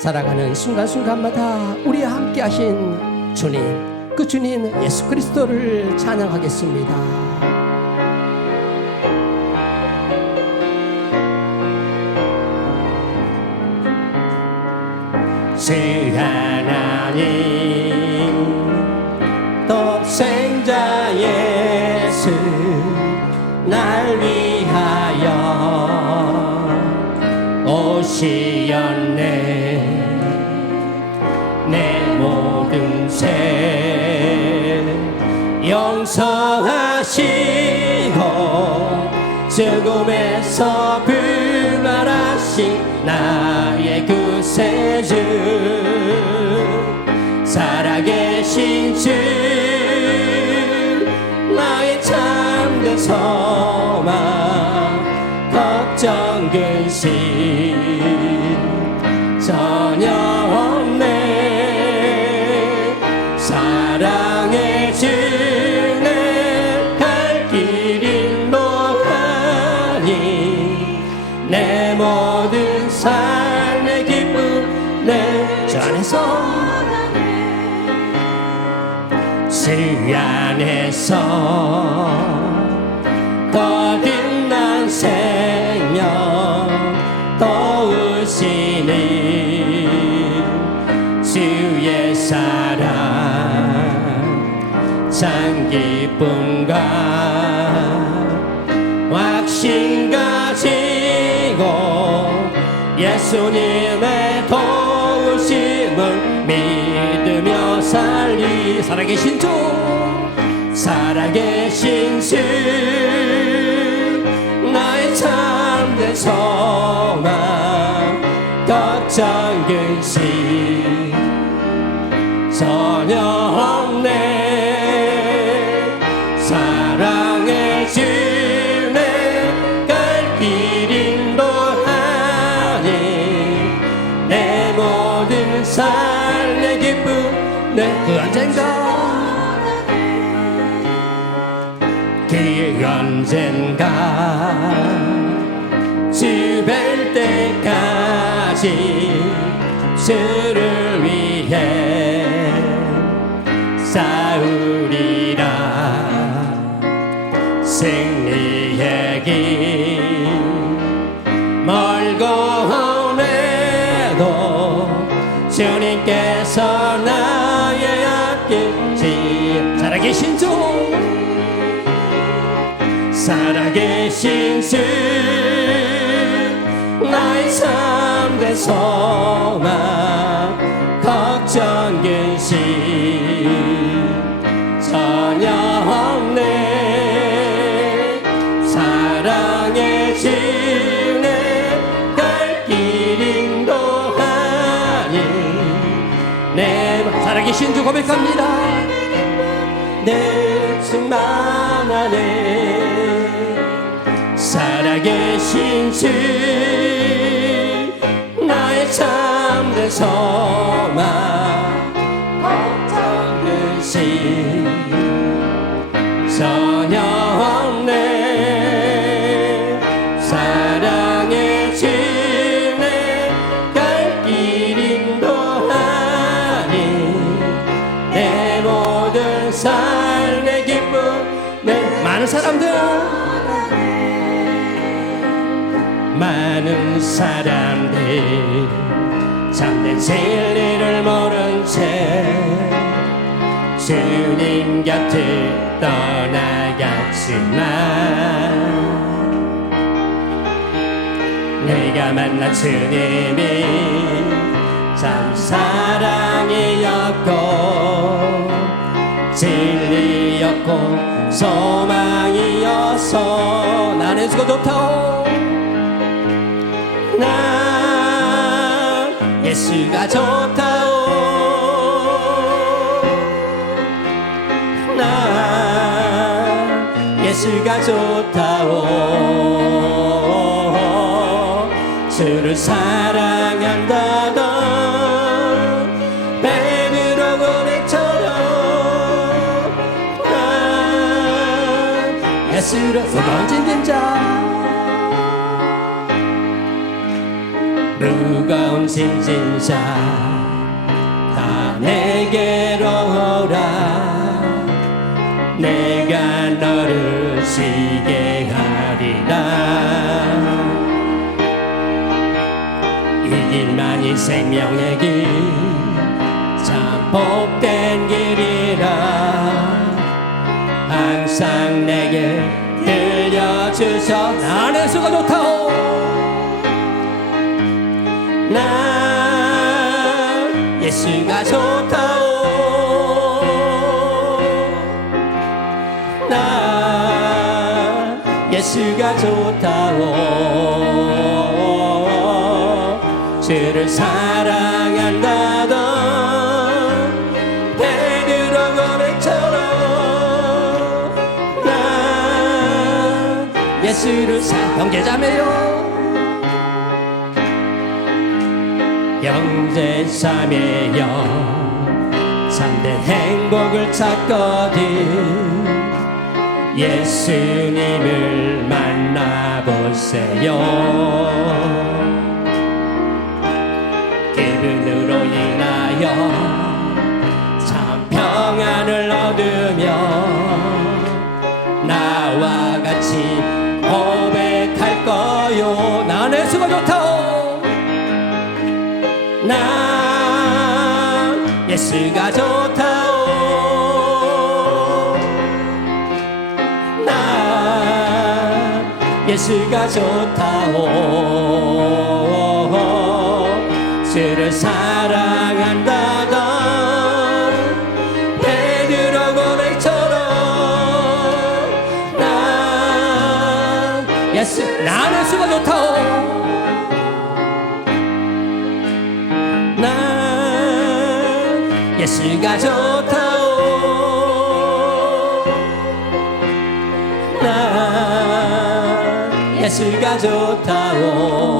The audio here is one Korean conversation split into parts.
살아가는 순간순간마다 우리와 함께 하신 주님, 그 주님 예수 그리스도를 찬양하겠습니다. 주하 오시었네 내 모든 죄 용서하시고 죽음에서 부활하신 나의 구세주 살아계신 주 나의 참된 소 주 안에서 거듭난 생명 도우시니 주의 사랑. 참 기쁨과 확신 가지고 예수님 살아계신 주 살아계신 주. 나의 참된 소망 걱정 근심 전혀 언젠가 주뵐 때까지 주를 계신 주 나의 참된 소망 걱정 근심 전혀 없네. 사랑해 주네 갈길 인도 하니 내 살아계신 주 고백합니다. 내 충만 안에 살아계신 주 나의 참된 소망 걱정 근심 많은 사람들 참된 진리를 모른 채 주님 곁을 떠나갔지만 내가 만난 주님이 참 사랑이었고 진리였고 소망이어서 나는 수고 좋다오 예수가 좋다오. 난 예수가 좋다오. 주를 사랑한다던 베드로 고백처럼 난 예수로 번진 무거운 짐진 자 다 내게로 오라. 내가 너를 쉬게 하리라. 이 길만이 생명의 길 나 예수가 좋다오. 나 예수가 좋다오. 주를 사랑한다던 베드로 고백처럼 나 예수를 사 형제자매요 형제자매여 참된 행복을 찾거든 예수님을 만나보세요. 기분으로 인하여 참 평안을 얻으며 나와 나 예수가 좋다오. 나 예수가 좋다오 예수가 좋다오. 나 예수가 좋다오.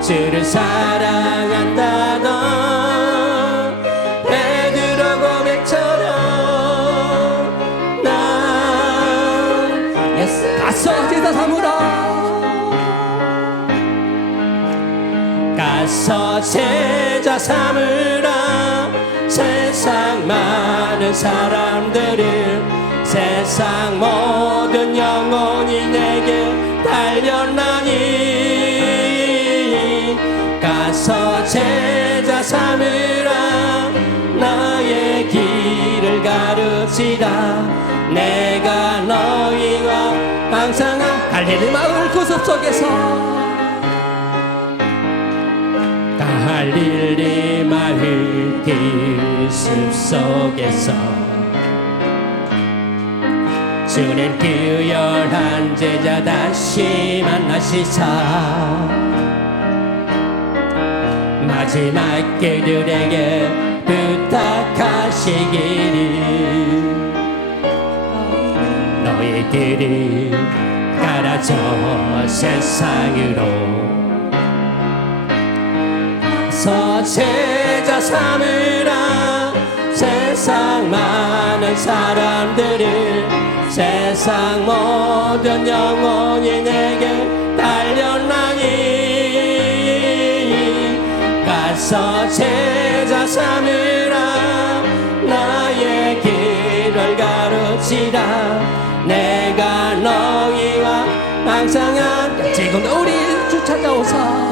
주를 사랑한다 던 베드로 고백처럼 나 예수 가서 제사 삼으라 가서 제 자 삼으라. 세상 많은 사람들을 세상 모든 영혼이 내게 달려나니. 가서 제자 삼으라. 나의 길을 가르치라 내가 너희와 항상 마을 구석 속에서 갈릴리 마을 길숲 속에서 주님 기열한 제자 다시 만나시사 마지막 길들에게 부탁하시기를 너희들이 가라져 세상으로 서 제자 삼으라 세상 많은 사람들을 세상 모든 영혼이 내게 달려나니. 가서 제자 삼으라 나의 길을 가르치라 내가 너희와 항상 함께 지금도 우리 주 찾아오사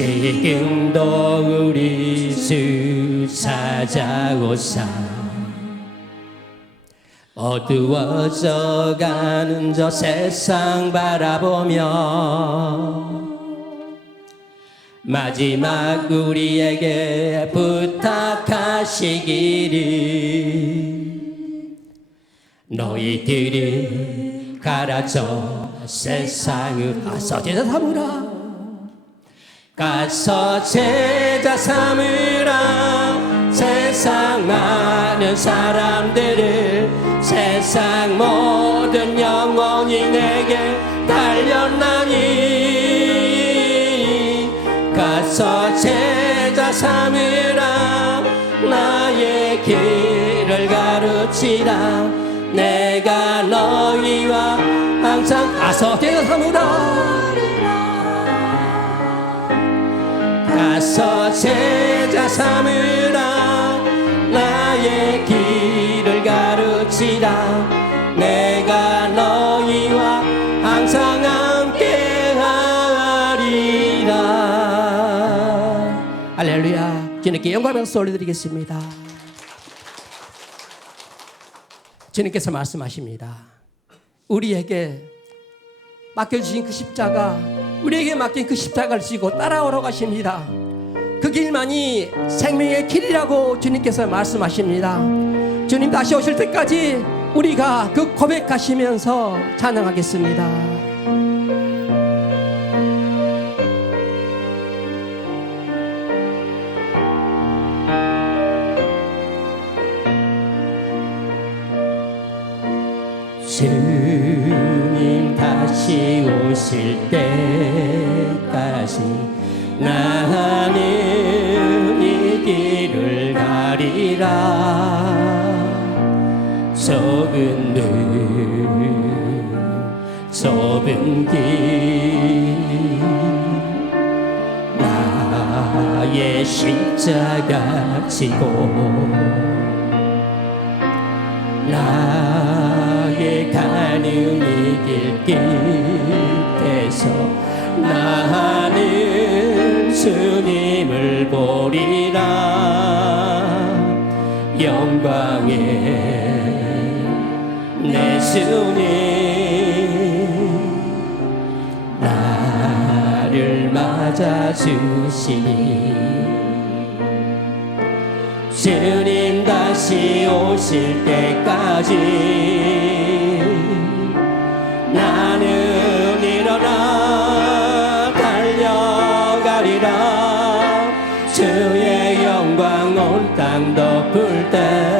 지금도 우리 주 찾아오사. 어두워져 가는 저 세상 바라보며 마지막 우리에게 부탁하시기를 너희들이 가라져 세상을 가서 제자 삼으라 가서 제자 삼으라. 세상 많은 사람들을 세상 모든 영혼이 내게 달려나니. 가서 제자 삼으라. 나의 길을 가르치라. 내가 너희와 항상 가서 제자 삼으라 가서 제자 삼으라. 나의 길을 가르치라. 내가 너희와 항상 함께 하리라. 할렐루야. 주님께 영광 박수 올려드리겠습니다. 주님께서 말씀하십니다. 우리에게 맡겨주신 그 십자가 우리에게 맡긴 그 십자가를 지고 따라오러 가십니다. 그 길만이 생명의 길이라고 주님께서 말씀하십니다. 주님 다시 오실 때까지 우리가 그 고백하시면서 찬양하겠습니다 오실 때까지 나는 이 길을 가리라. 좁은 눈 좁은 길 나의 십자가 지고 나의 가는 이길 끝에서 나는 주님을 보리라. 영광의 내 주님 나를 맞아주시니. 주님 다시 오실 때까지 나는 온땅 덮을 때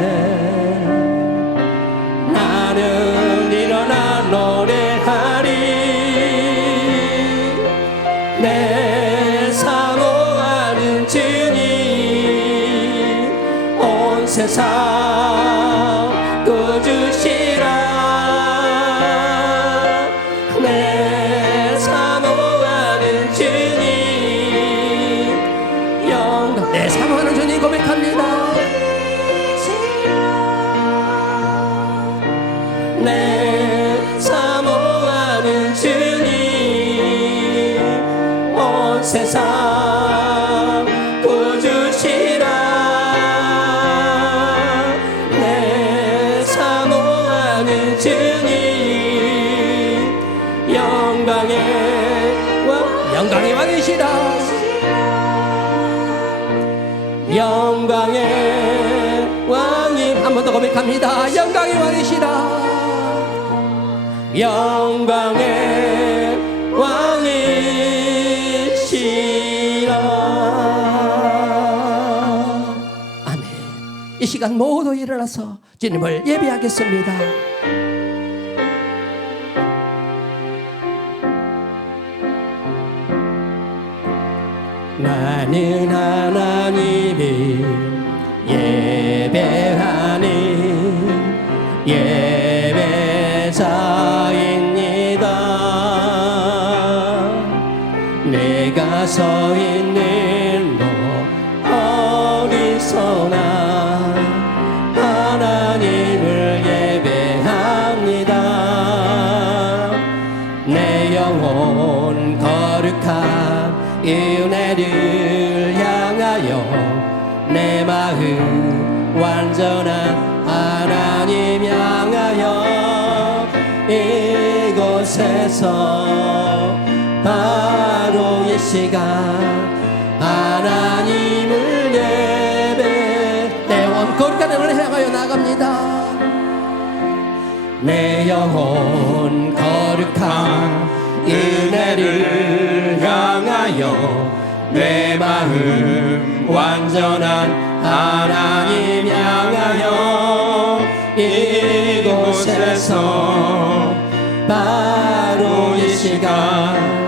영광의 왕이시라 아멘. 이 시간 모두 일어나서 주님을 예배하겠습니다. 나는 하나님을 예배하는 예 이곳에서 바로 이 시간 하나님을 예배 내원 거룩한 향하여 나갑니다. 내 영혼 거룩한 은혜를 향하여 내 마음 완전한 하나님 향하여 이곳에서 바로 이 시간